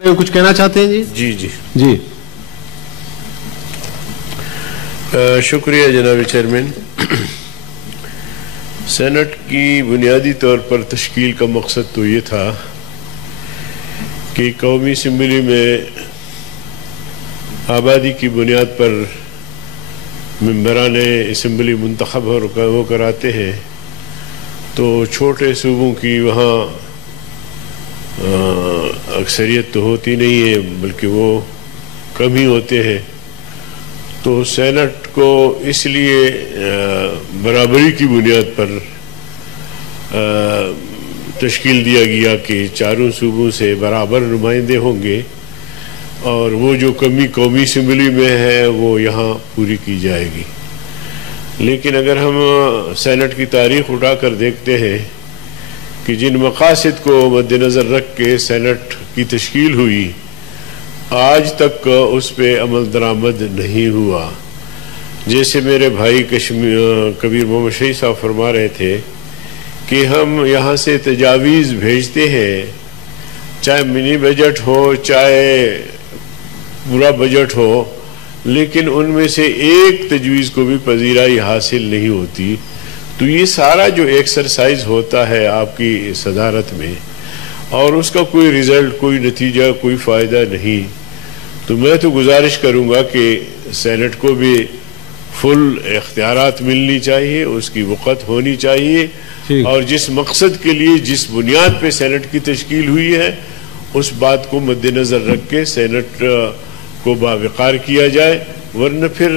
کچھ کہنا چاہتے ہیں جی؟ جی شکریہ جناب چیئرمین. سینٹ کی بنیادی طور پر تشکیل کا مقصد تو یہ تھا کہ قومی اسمبلی میں آبادی کی بنیاد پر ممبران اسمبلی منتخب ہو کر آتے ہیں تو چھوٹے صوبوں کی وہاں اکثریت تو ہوتی نہیں ہے بلکہ وہ کم ہی ہوتے ہیں. تو سینٹ کو اس لیے برابری کی بنیاد پر تشکیل دیا گیا کہ چاروں صوبوں سے برابر نمائندے ہوں گے اور وہ جو کمی قومی اسمبلی میں ہے وہ یہاں پوری کی جائے گی. لیکن اگر ہم سینٹ کی تاریخ اٹھا کر دیکھتے ہیں کہ جن مقاصد کو مد نظر رکھ کے سینٹ کی تشکیل ہوئی آج تک اس پہ عمل درآمد نہیں ہوا. جیسے میرے بھائی کبیر محمد شہید صاحب فرما رہے تھے کہ ہم یہاں سے تجاویز بھیجتے ہیں چاہے منی بجٹ ہو چاہے پورا بجٹ ہو لیکن ان میں سے ایک تجویز کو بھی پذیرائی حاصل نہیں ہوتی. تو یہ سارا جو ایکسرسائز ہوتا ہے آپ کی صدارت میں اور اس کا کوئی رزلٹ کوئی نتیجہ کوئی فائدہ نہیں. تو میں تو گزارش کروں گا کہ سینٹ کو بھی فل اختیارات ملنی چاہیے اس کی وقت ہونی چاہیے اور جس مقصد کے لیے جس بنیاد پہ سینٹ کی تشکیل ہوئی ہے اس بات کو مد نظر رکھ کے سینٹ کو باوقار کیا جائے ورنہ پھر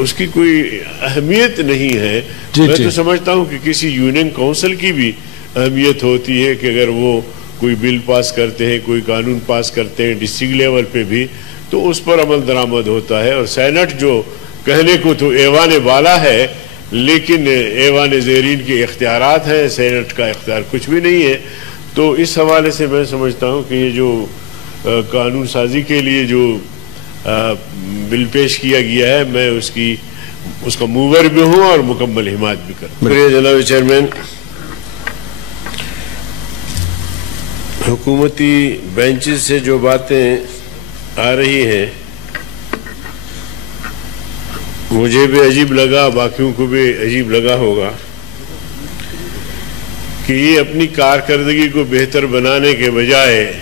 اس کی کوئی اہمیت نہیں ہے. میں تو سمجھتا ہوں کہ کسی یونین کونسل کی بھی اہمیت ہوتی ہے کہ اگر وہ کوئی بل پاس کرتے ہیں کوئی قانون پاس کرتے ہیں ڈسٹرکٹ لیول پہ بھی تو اس پر عمل درآمد ہوتا ہے. اور سینٹ جو کہنے کو تو ایوان بالا ہے لیکن ایوان زیرین کے اختیارات ہیں سینٹ کا اختیار کچھ بھی نہیں ہے. تو اس حوالے سے میں سمجھتا ہوں کہ یہ جو قانون سازی کے لیے جو بل پیش کیا گیا ہے میں اس کا موور بھی ہوں اور مکمل حمایت بھی کروں. شکریہ جناب چیئرمین. حکومتی بینچز سے جو باتیں آ رہی ہیں مجھے بھی عجیب لگا باقیوں کو بھی عجیب لگا ہوگا کہ یہ اپنی کارکردگی کو بہتر بنانے کے بجائے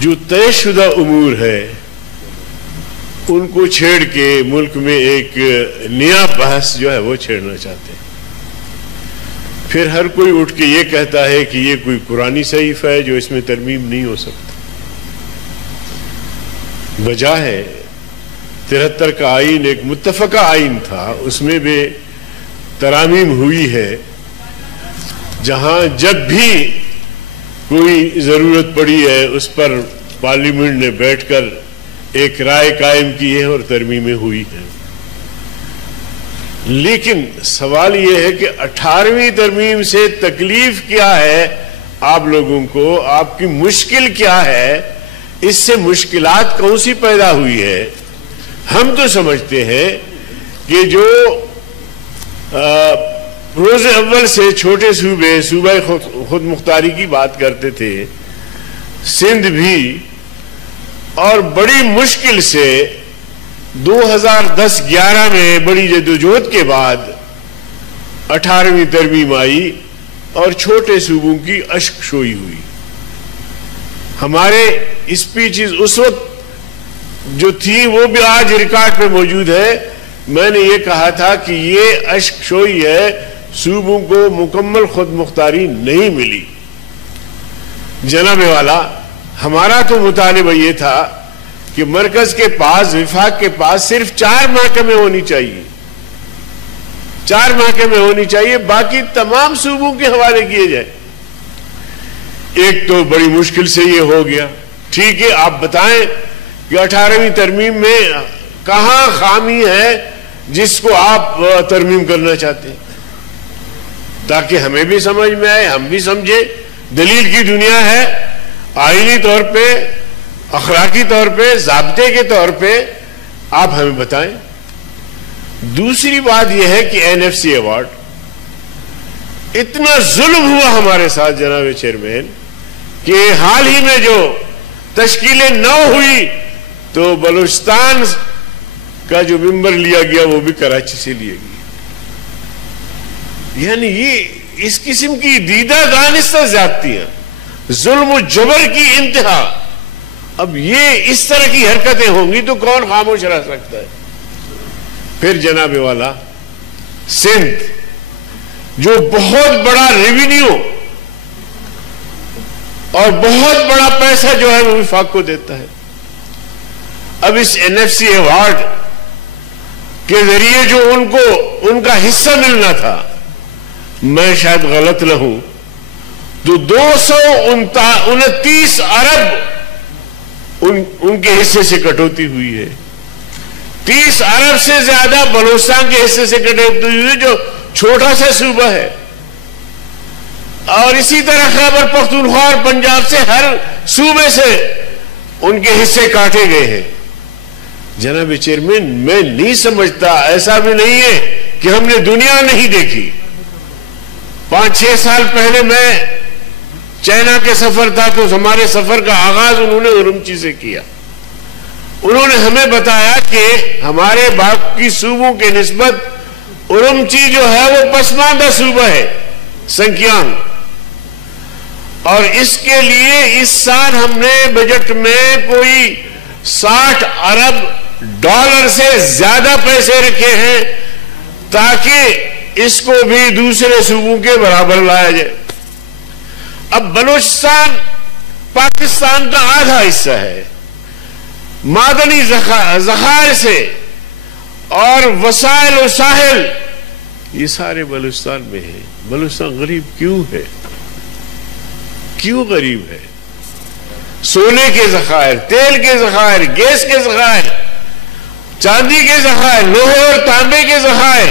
جو طے شدہ امور ہے ان کو چھیڑ کے ملک میں ایک نیا بحث جو ہے وہ چھیڑنا چاہتے ہیں. پھر ہر کوئی اٹھ کے یہ کہتا ہے کہ یہ کوئی قرآنی صحیفہ ہے جو اس میں ترمیم نہیں ہو سکتا. وجہ ہے 73 کا آئین ایک متفقہ آئین تھا اس میں بھی ترامیم ہوئی ہے جہاں جب بھی کوئی ضرورت پڑی ہے اس پر پارلیمنٹ نے بیٹھ کر ایک رائے قائم کی ہے اور ترمیمیں ہوئی ہیں. لیکن سوال یہ ہے کہ 18ویں ترمیم سے تکلیف کیا ہے آپ لوگوں کو آپ کی مشکل کیا ہے اس سے مشکلات کون سی پیدا ہوئی ہے. ہم تو سمجھتے ہیں کہ جو روز اول سے چھوٹے صوبہ خود مختاری کی بات کرتے تھے سندھ بھی اور بڑی مشکل سے 2010-11 میں بڑی جدوجہد کے بعد 18ویں ترمیم آئی اور چھوٹے صوبوں کی اشک شوئی ہوئی. ہمارے اسپیچز اس وقت جو تھی وہ بھی آج ریکارڈ پہ موجود ہے. میں نے یہ کہا تھا کہ یہ اشک شوئی ہے صوبوں کو مکمل خود مختاری نہیں ملی. جناب والا ہمارا تو مطالبہ یہ تھا کہ مرکز کے پاس وفاق کے پاس صرف 4 محکمے ہونی چاہیے 4 محکمے ہونی چاہیے باقی تمام صوبوں کے حوالے کیے جائے. ایک تو بڑی مشکل سے یہ ہو گیا. ٹھیک ہے آپ بتائیں کہ 18ویں ترمیم میں کہاں خامی ہے جس کو آپ ترمیم کرنا چاہتے ہیں تاکہ ہمیں بھی سمجھ میں آئے ہم بھی سمجھے. دلیل کی دنیا ہے آئینی طور پہ اخلاقی طور پہ ضابطے کے طور پہ آپ ہمیں بتائیں. دوسری بات یہ ہے کہ NFC ایوارڈ اتنا ظلم ہوا ہمارے ساتھ جناب چیئرمین کہ حال ہی میں جو تشکیل 9 ہوئی تو بلوچستان کا جو ممبر لیا گیا وہ بھی کراچی سے لیا گیا. یعنی یہ اس قسم کی دیدہ دانستہ زیادتیاں، ظلم و جبر کی انتہا. اب یہ اس طرح کی حرکتیں ہوں گی تو کون خاموش رہ سکتا ہے؟ پھر جناب والا سندھ جو بہت بڑا ریونیو اور بہت بڑا پیسہ جو ہے وہ وفاق کو دیتا ہے. اب اس NFC ایوارڈ کے ذریعے جو ان کا حصہ ملنا تھا، میں شاید غلط نہ ہوں تو 229 ارب ان کے حصے سے کٹوتی ہوئی ہے. 30 ارب سے زیادہ بلوچستان کے حصے سے کٹوتی ہوئی ہے جو چھوٹا سا صوبہ ہے. اور اسی طرح خیبر پختونخوا اور پنجاب سے ہر صوبے سے ان کے حصے کاٹے گئے ہیں. جناب چیئرمین، میں نہیں سمجھتا، ایسا بھی نہیں ہے کہ ہم نے دنیا نہیں دیکھی. 5-6 سال پہلے میں چائنا کے سفر تھا تو ہمارے سفر کا آغاز انہوں نے اورمچی سے کیا. انہوں نے ہمیں بتایا کہ ہمارے باقی صوبوں کے نسبت اورمچی جو ہے وہ پسماندہ صوبہ ہے، سنکیانگ. اور اس کے لیے اس سال ہم نے بجٹ میں کوئی 60 ارب ڈالر سے زیادہ پیسے رکھے ہیں تاکہ اس کو بھی دوسرے صوبوں کے برابر لایا جائے. اب بلوچستان پاکستان کا آدھا حصہ ہے. معدنی ذخائر سے اور وسائل و ساحل یہ سارے بلوچستان میں ہیں. بلوچستان غریب کیوں ہے؟ کیوں غریب ہے؟ سونے کے ذخائر، تیل کے ذخائر، گیس کے ذخائر، چاندی کے ذخائر، لوہے اور تانبے کے ذخائر،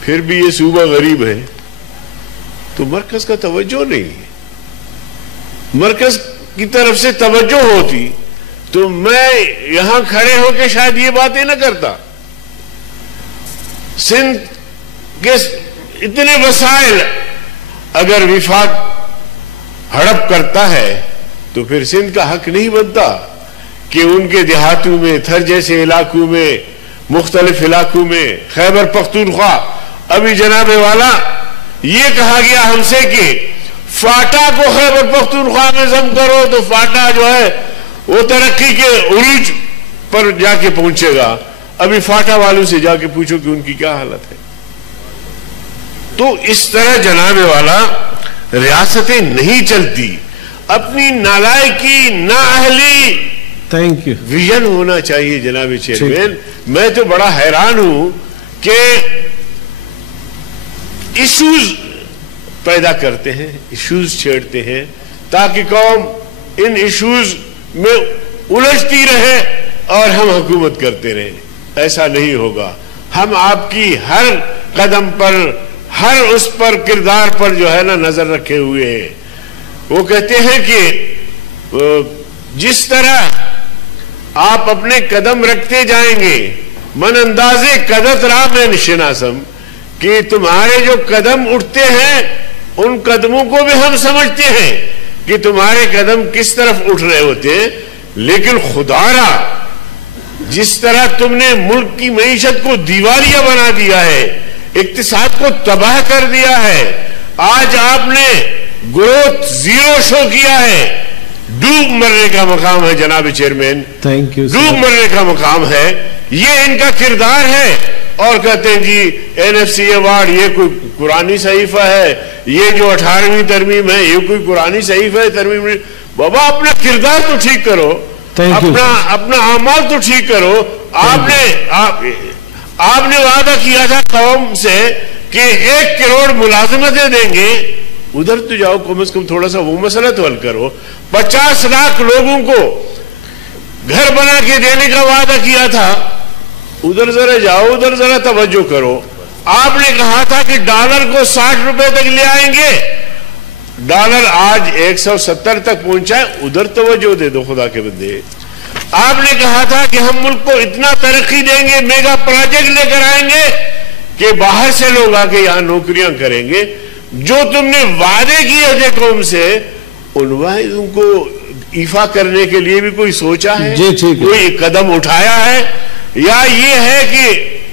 پھر بھی یہ صوبہ غریب ہے. تو مرکز کا توجہ نہیں ہے. مرکز کی طرف سے توجہ ہوتی تو میں یہاں کھڑے ہو کے شاید یہ باتیں نہ کرتا. سندھ کے اتنے وسائل اگر وفاق ہڑپ کرتا ہے تو پھر سندھ کا حق نہیں بنتا کہ ان کے دیہاتوں میں، تھر جیسے علاقوں میں، مختلف علاقوں میں، خیبر پختونخوا. ابھی جناب والا یہ کہا گیا ہم سے کہ فاٹا کو خیبر پختونخوا میں ضم کرو تو فاٹا جو ہے وہ ترقی کے عروج پر جا کے پہنچے گا. ابھی فاٹا والوں سے جا کے پوچھو کہ ان کی کیا حالت ہے. تو اس طرح جناب والا ریاستیں نہیں چلتی. اپنی نالائکی، نااہلی، تھینک یو، ویژن ہونا چاہیے. جناب چیئرمین، میں تو بڑا حیران ہوں کہ ایشوز پیدا کرتے ہیں، ایشوز چھیڑتے ہیں تاکہ قوم ان ایشوز میں الجھتی رہے اور ہم حکومت کرتے رہیں. ایسا نہیں ہوگا. ہم آپ کی ہر قدم پر، ہر اس پر کردار پر جو ہے نا نظر رکھے ہوئے ہیں. وہ کہتے ہیں کہ جس طرح آپ اپنے قدم رکھتے جائیں گے، من اندازے قدت راہ میں نشناسم، کہ تمہارے جو قدم اٹھتے ہیں ان قدموں کو بھی ہم سمجھتے ہیں کہ تمہارے قدم کس طرف اٹھ رہے ہوتے ہیں. لیکن خدا را جس طرح تم نے ملک کی معیشت کو دیوالیہ بنا دیا ہے، اقتصاد کو تباہ کر دیا ہے، آج آپ نے گروتھ زیرو شو کیا ہے. ڈوب مرنے کا مقام ہے جناب چیئرمین، تھینک یو، ڈوب مرنے کا مقام ہے. یہ ان کا کردار ہے. اور کہتے ہیں جی NFC ایوارڈ یہ کوئی قرآنی صحیفہ ہے، یہ جو 18ویں ترمیم ہے یہ کوئی قرآنی صحیفہ ہے ترمیم. بابا اپنا کردار تو ٹھیک کرو، اپنا اعمال تو ٹھیک کرو. آپ نے وعدہ کیا تھا قوم سے کہ 1 کروڑ ملازمتیں دیں گے. ادھر تو جاؤ، کم از کم تھوڑا سا وہ مسئلہ تو حل کرو. 50 لاکھ لوگوں کو گھر بنا کے دینے کا وعدہ کیا تھا، ادھر ذرا جاؤ، ادھر ذرا توجہ کرو. آپ نے کہا تھا کہ ڈالر کو 60 روپے تک لے آئیں گے، ڈالر آج 170 تک پہنچا ہے. ادھر توجہ دے دو خدا کے بندے. آپ نے کہا تھا کہ ہم ملک کو اتنا ترقی دیں گے، میگا پروجیکٹ لے کر آئیں گے کہ باہر سے لوگ آ کے یہاں نوکریاں کریں گے. جو تم نے وعدے کیے تھے قوم سے ان واحدوں کو ایفا کرنے کے لیے بھی کوئی سوچا ہے؟ جی ٹھیک ہے. کوئی قدم اٹھایا ہے؟ یا یہ ہے کہ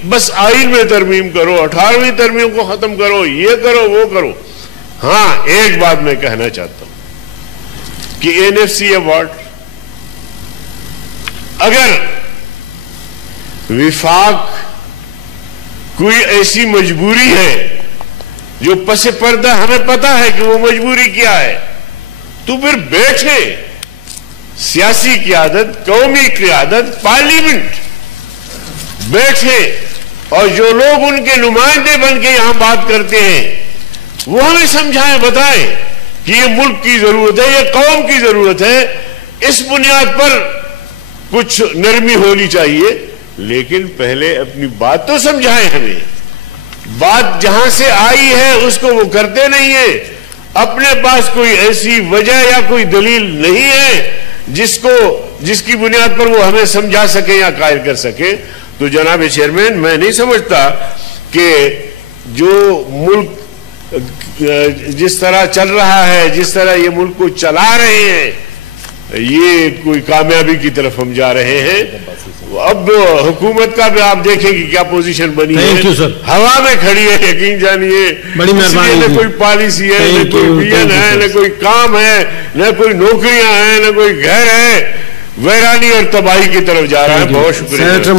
بس آئین میں ترمیم کرو، 18ویں ترمیم کو ختم کرو، یہ کرو وہ کرو؟ ہاں ایک بات میں کہنا چاہتا ہوں کہ NFC ایوارڈ اگر وفاق کوئی ایسی مجبوری ہے جو پس پردہ ہمیں پتا ہے کہ وہ مجبوری کیا ہے، تو پھر بیٹھے سیاسی قیادت، قومی قیادت، پارلیمنٹ بیٹھے اور جو لوگ ان کے نمائندے بن کے یہاں بات کرتے ہیں وہ ہمیں سمجھائیں، بتائیں کہ یہ ملک کی ضرورت ہے، یہ قوم کی ضرورت ہے، اس بنیاد پر کچھ نرمی ہونی چاہیے. لیکن پہلے اپنی بات تو سمجھائیں ہمیں. بات جہاں سے آئی ہے اس کو وہ کرتے نہیں ہیں. اپنے پاس کوئی ایسی وجہ یا کوئی دلیل نہیں ہے جس کی بنیاد پر وہ ہمیں سمجھا سکے یا قائل کر سکے. تو جناب چیئرمین، میں نہیں سمجھتا کہ جو ملک جس طرح چل رہا ہے، جس طرح یہ ملک کو چلا رہے ہیں، یہ کوئی کامیابی کی طرف ہم جا رہے ہیں. اب حکومت کا بھی آپ دیکھیں کہ کیا پوزیشن بنی ہے، ہوا میں کھڑی ہے، یقین جانیے. نہ کوئی پالیسی ہے، نہ کوئی ویژن ہے، نہ کوئی کام ہے، نہ کوئی نوکریاں ہیں، نہ کوئی گھر ہے. ویرانی اور تباہی کی طرف جا رہا ہے. بہت شکریہ.